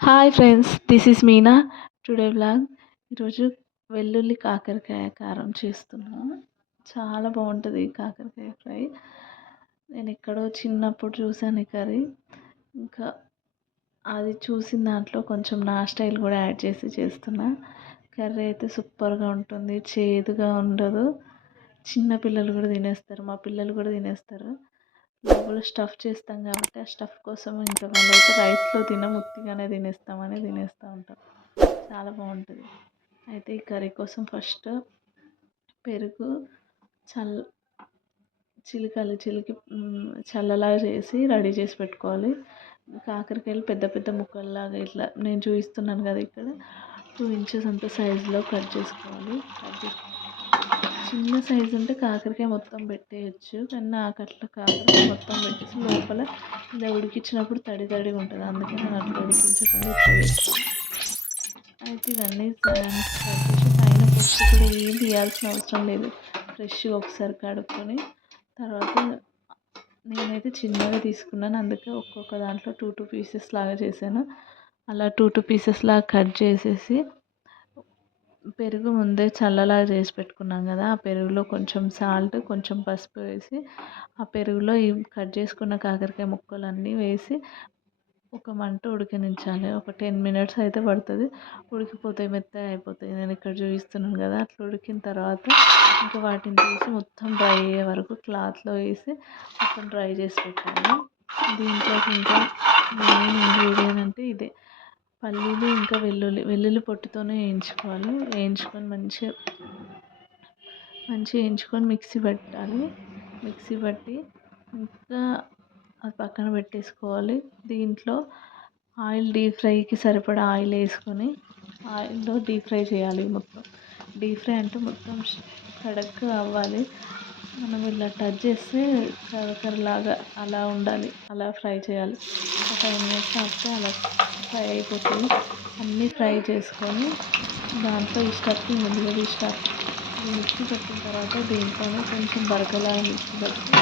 Hi friends, this is Meena. Today vlog. ఈరోజు వెల్లుల్లి కాకరకాయ కారం చేస్తున్నాను. చాలా బాగుంటుంది ఈ కాకరకాయ ఫ్రై. నేను ఎక్కడో చిన్నప్పుడు చూసాను ఈ కర్రీ. ఇంకా అది చూసిన దాంట్లో కొంచెం నా స్టైల్ కూడా యాడ్ చేసి చేస్తున్నా. కర్రీ అయితే సూపర్గా ఉంటుంది, చేదుగా ఉండదు. చిన్న పిల్లలు కూడా తినేస్తారు, మా పిల్లలు కూడా తినేస్తారు. లోపల స్టఫ్ చేస్తాం కాబట్టి ఆ స్టఫ్ కోసం ఇంకా వాళ్ళైతే రైస్లో ఉత్తిగానే తినేస్తూ ఉంటాం. చాలా బాగుంటుంది. అయితే ఈ కర్రీ కోసం ఫస్ట్ పెరుగు చల్ చిలికి చల్లలాగా చేసి రెడీ చేసి పెట్టుకోవాలి. కాకరకాయలు పెద్ద పెద్ద ముక్కల్లాగా ఇట్లా నేను చూపిస్తున్నాను కదా, ఇక్కడ 2 ఇంచెస్ అంత సైజులో కట్ చేసుకోవాలి. చిన్న సైజు ఉంటే కాకరకాయ మొత్తం పెట్టేయచ్చు, కానీ నాకు అట్లా కాకరకాయ మొత్తం పెట్టేసి లోపల ఇలా ఉడికించినప్పుడు తడి తడిగా ఉంటుంది, అందుకే నేను అట్లా ఉడికించకుండా ఇట్లా చేస్తాను. అయితే ఇవన్నీ కట్ చేసి పైన పొట్టు కూడా ఏం తీయాల్సిన అవసరం లేదు. ఫ్రెష్గా ఒకసారి కడుక్కొని తర్వాత నేనైతే చిన్నగా తీసుకున్నాను, అందుకే ఒక్కొక్క దాంట్లో 2 పీసెస్ లాగా చేశాను. అలా 2 పీసెస్ లాగా కట్ చేసేసి పెరుగు ముందే చల్లలాగా చేసి పెట్టుకున్నాం కదా, ఆ పెరుగులో కొంచెం సాల్ట్, కొంచెం పసుపు వేసి ఆ పెరుగులో ఈ కట్ చేసుకున్న కాకరకాయ ముక్కలన్నీ వేసి ఒక మంట ఉడికించాలి. ఒక 10 మినిట్స్ అయితే పడుతుంది, ఉడికిపోతాయి, మెత్తగా అయిపోతాయి. నేను ఇక్కడ చూపిస్తున్నాను కదా, అట్లా ఉడికిన తర్వాత ఇంకా వాటిని తీసి మొత్తం డ్రై అయ్యే వరకు క్లాత్లో వేసి మొత్తం డ్రై చేసి పెట్టాలి. దీంట్లోకి ఇంకా మెయిన్ ఇంగ్రీడియంట్ అంటే ఇదే, పల్లీలు ఇంకా వెల్లుల్లి పొట్టుతోనే వేయించుకోవాలి. వేయించుకొని మంచిగా వేయించుకొని మిక్సీ పట్టాలి. మిక్సీ పట్టి ఇంకా అది పక్కన పెట్టేసుకోవాలి. దీంట్లో ఆయిల్ డీప్ ఫ్రైకి సరిపడా ఆయిల్ వేసుకొని ఆయిల్లో డీప్ ఫ్రై చేయాలి. మొత్తం డీప్ ఫ్రై అంటే మొత్తం కడక్గా అవ్వాలి. మనం ఇలా టచ్ చేస్తే కరకరలాగా అలా ఉండాలి, అలా ఫ్రై చేయాలి. ఒక 5 మినిట్స్ ఆపితే అలా ఫ్రై అయిపోతుంది. అన్నీ ఫ్రై చేసుకొని దాంట్లో ఈ స్టఫింగ్ ఉంది కదా, ఈ స్టఫ్ మిక్సీ పట్టిన తర్వాత దీంట్లోనే కొంచెం బరకలాగా మిక్సీ పట్టి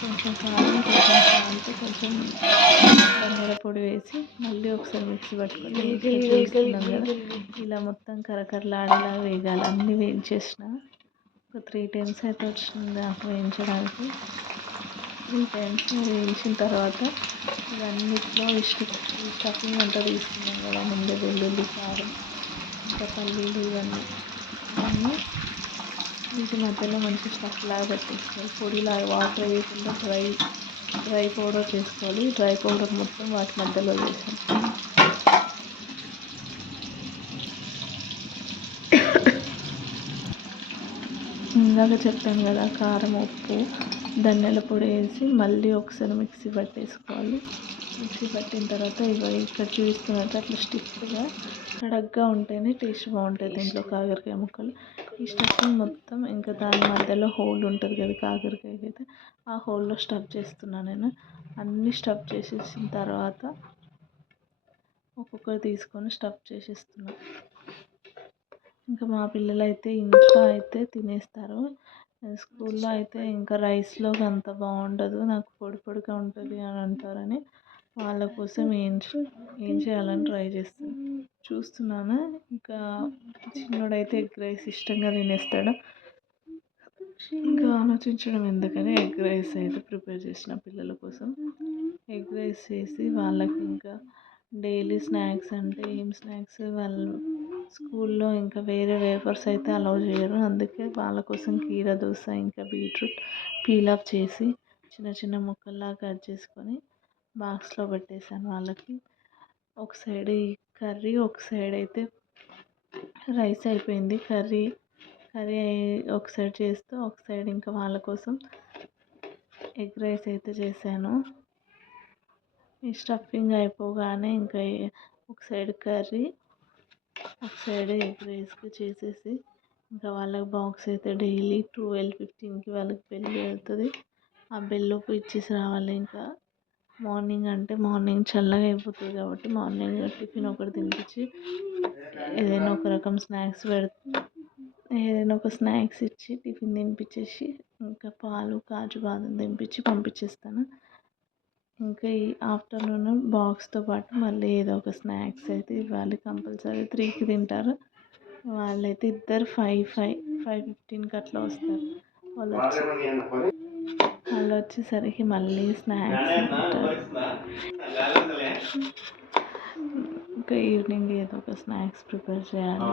కొంచెం కారం, కొంచెం సాల్ట్, కొంచెం ధనియాల పొడి వేసి మళ్ళీ ఒకసారి మిక్సీ పట్టుకొని చూపిస్తున్నాను కదా, ఇలా మొత్తం కరకరలాడేలా వేగాలి. అన్నీ వేయించేసిన ఒక 3 టైమ్స్ అయితే వచ్చింది దాంట్లో వేయించడానికి. 3 టైమ్స్ వేయించిన తర్వాత ఇవన్నిట్లో ఈ స్టఫింగ్ అంతా తీసుకున్నాం కదా ముందే, వెల్లుల్లి, కారం, ఇంకా పల్లీలు, ఇవన్నీ వీటి మధ్యలో మంచి స్టఫ్ లాగా పెట్టేసుకోవాలి. పొడిలాగా వాటర్ వేయకుండా డ్రై పౌడర్ చేసుకోవాలి. డ్రై పౌడర్ మొత్తం వాటి మధ్యలో వేసాను. ఇందాక చెప్పాను కదా, కారం, ఉప్పు, ధనియాల పొడి వేసి మళ్ళీ ఒకసారి మిక్సీ పట్టేసుకోవాలి. మిక్సీ పట్టిన తర్వాత ఇక్కడ చూపిస్తున్నట్టు అట్లా స్టిఫ్గా కడగ్గా ఉంటేనే టేస్ట్ బాగుంటుంది దీంట్లో కాకరకాయ ముక్కలు. ఈ స్టఫింగ్ మొత్తం ఇంకా దాని మధ్యలో హోల్ ఉంటుంది కదా కాకరకాయకి, అయితే ఆ హోల్లో స్టఫ్ చేస్తున్నాను నేను. అన్నీ స్టఫ్ చేసేసిన తర్వాత ఒక్కొక్కటి తీసుకొని స్టఫ్ చేసేస్తున్నాను. ఇంకా మా పిల్లలు అయితే ఇంట్లో అయితే తినేస్తారు, స్కూల్లో అయితే ఇంకా రైస్లోకి అంత బాగుండదు, నాకు పొడి పొడిగా ఉంటుంది అని అంటారని వాళ్ళ కోసం ఏం చేయాలని ట్రై చూస్తున్నాను. ఇంకా చిన్నోడైతే ఎగ్ రైస్ ఇష్టంగా తినేస్తాడు, ఇంకా ఆలోచించడం ఎందుకని ఎగ్ రైస్ అయితే ప్రిపేర్ చేసిన పిల్లల కోసం. ఎగ్ రైస్ చేసి వాళ్ళకి ఇంకా డైలీ స్నాక్స్ అంటే ఏం స్నాక్స్, వాళ్ళు స్కూల్లో ఇంకా వేరే వేఫర్స్ అయితే అలౌ చేయరు, అందుకే వాళ్ళ కోసం కీరా దోశ ఇంకా బీట్రూట్ పీల్ ఆఫ్ చేసి చిన్న చిన్న ముక్కల్లాగా కట్ చేసుకొని బాక్స్లో పెట్టేశాను వాళ్ళకి. ఒక సైడ్ ఈ కర్రీ, ఒక సైడ్ అయితే రైస్ అయిపోయింది. కర్రీ ఒక సైడ్ చేస్తూ ఒక సైడ్ ఇంకా వాళ్ళ కోసం ఎగ్ రైస్ అయితే చేశాను. ఈ స్టఫింగ్ అయిపోగానే ఇంకా ఒక సైడ్ కర్రీ, ఒక సైడ్ ఎగ్ రైస్కి చేసేసి ఇంకా వాళ్ళకి బాక్స్ అయితే డైలీ 12:15కి వాళ్ళకి బెల్ వెళ్తుంది, ఆ బెల్లోపు ఇచ్చేసి రావాలి. ఇంకా మార్నింగ్ అంటే మార్నింగ్ చల్లగా అయిపోతుంది కాబట్టి మార్నింగ్ టిఫిన్ ఒకటి తినిపించి ఏదైనా ఒక రకం ఏదైనా ఒక స్నాక్స్ ఇచ్చి టిఫిన్ తినిపించేసి ఇంకా పాలు, కాజు, బాదం తినిపించి పంపించేస్తాను. ఇంకా ఈ ఆఫ్టర్నూన్ బాక్స్తో పాటు మళ్ళీ ఏదో ఒక స్నాక్స్ అయితే ఇవ్వాలి కంపల్సరీ. 3కి తింటారు వాళ్ళైతే. ఇద్దరు 5:15కి అట్లా వస్తారు. వాళ్ళు వచ్చేసరికి మళ్ళీ స్నాక్స్ తింటారు. ఇంకా ఈవినింగ్ ఏదో ఒక స్నాక్స్ ప్రిపేర్ చేయాలి.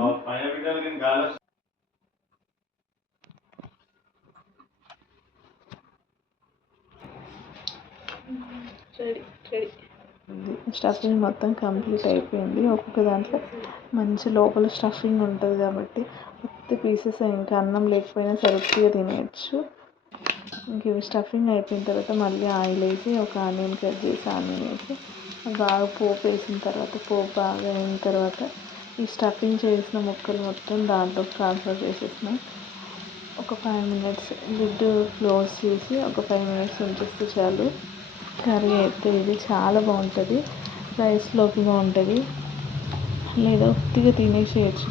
స్టఫింగ్ మొత్తం కంప్లీట్ అయిపోయింది. ఒక్కొక్క దాంట్లో మంచి లోపల స్టఫింగ్ ఉంటుంది కాబట్టి కొత్త పీసెస్ ఇంకా అన్నం లేకపోయినా సరిగ్గా తినేయచ్చు. ఇంక ఇవి స్టఫింగ్ అయిపోయిన తర్వాత మళ్ళీ ఆయిల్ వేసి ఒక ఆనియన్ కట్ చేసి ఆనియన్ వేసి బాగా పోపు వేసిన తర్వాత పోపు బాగా అయిన తర్వాత ఈ స్టఫింగ్ చేసిన ముక్కలు మొత్తం దాంట్లో ట్రాన్స్ఫర్ చేసేసిన ఒక 5 minutes లిడ్ క్లోజ్ చేసి ఒక 5 minutes ఉంచేస్తే చాలు. కర్రీ అయితే ఇది చాలా బాగుంటుంది. రైస్లోకి బాగుంటుంది లేదా ఉత్తిగా తినేసేయచ్చు.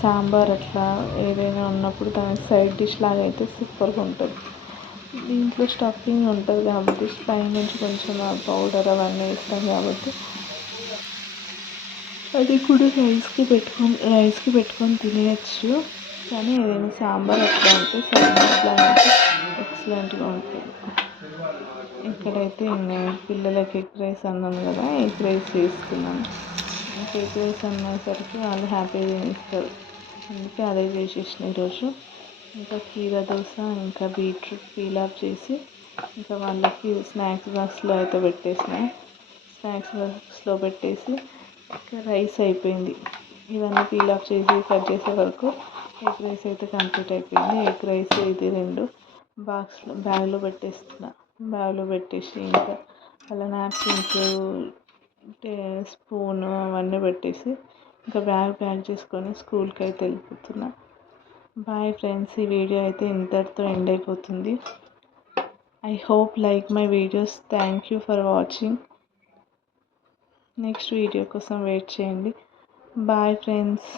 సాంబార్ అట్లా ఏదైనా ఉన్నప్పుడు దానికి సైడ్ డిష్ లాగా అయితే సూపర్గా ఉంటుంది. దీంట్లో స్టఫింగ్ ఉంటుంది కాబట్టి పైనుంచి కొంచెం ఆ పౌడర్ అవన్నీ వేస్తాం కాబట్టి అది కూడా రైస్కి పెట్టుకొని తినేయచ్చు. కానీ ఏదైనా సాంబార్ అట్లా ఉంటే అట్లా అయితే ఎక్సలెంట్గా ఉంటుంది. ఇక్కడైతే పిల్లలకి ఎగ్ రైస్ అన్నాను కదా, ఎగ్ రైస్ చేసుకున్నాను. ఇంకా ఎగ్ రైస్ అనేసరికి వాళ్ళు హ్యాపీగా తినేస్తారు. అందుకే అదే చేసేసిన ఈరోజు. ఇంకా కీరా దోశ ఇంకా బీట్రూట్ పీల్ ఆఫ్ చేసి ఇంకా వాళ్ళకి స్నాక్స్ బాక్స్లో అయితే పెట్టేసిన. స్నాక్స్ బాక్స్లో పెట్టేసి ఇంకా రైస్ అయిపోయింది. ఇవన్నీ పీల్ ఆఫ్ చేసి కట్ చేసే వరకు ఎగ్ రైస్ అయితే కంప్లీట్ అయిపోయింది. ఎగ్ రైస్ ఇది 2 బ్యాగ్లో పెట్టేస్తున్నా. బ్యాగ్లో పెట్టేసి ఇంకా అలా నాప్కిన్స్ స్పూన్ అవన్నీ పెట్టేసి ఇంకా బ్యాగ్ ప్యాక్ చేసుకొని స్కూల్కి అయితే వెళ్ళిపోతున్నా. బాయ్ ఫ్రెండ్స్, ఈ వీడియో అయితే ఇంతటితో ఎండ్ అయిపోతుంది. I hope like my videos. Thank you for watching. Next video కోసం వెయిట్ చేయండి. Bye friends.